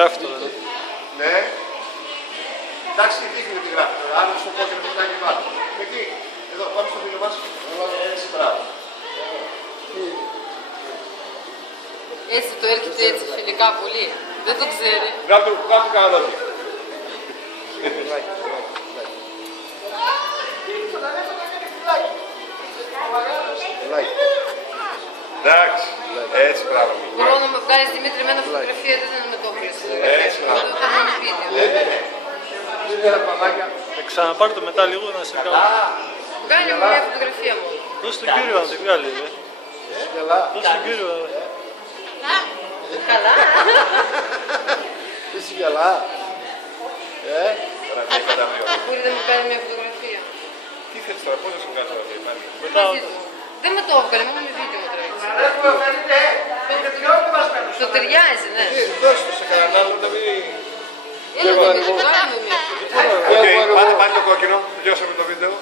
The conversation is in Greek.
Γράφει τώρα. Ναι. Εντάξει, δείχνει τι γράφει τώρα. Άλλο στο κόκκινο που κάνει πάνω. Εκεί. Εδώ, πάμε στο φίλο μας. Έτσι, μπράβο. Έτσι το έρχεται έτσι φιλικά πολύ. Δεν το ξέρει. Βγάλτε κανένα λόγο. Εντάξει, έτσι πράγμα. Μπορώ να με βγάλεις Δημήτρη με ένα φωτογραφία, δεν είναι με το κλείσει. Έτσι πράγμα. Θα κάνω βίντεο. Ξαναπάρ' το μετά λίγο να σε κάνω. Βγάλει μου μια φωτογραφία μου. Δώσε τον κύριο να την βγάλει. Δώσε τον κύριο. Καλά. Είσαι καλά. Μπορεί να μου κάνει μια φωτογραφία. Τι θέλεις τώρα, πώς θα σου κάνω τώρα. Μετά. Μαζί του. Δεν με το έβγαλε, μόνο με βίντεο μου τραβήξει. Το ταιριάζει, ναι. Δώσε το σε κανέναν άλλο να μην... Έλα, Δημήτρη, βγάλε μου μια. Οκ, πάτε πάλι το κόκκινο, τελειώσαμε το βίντεο.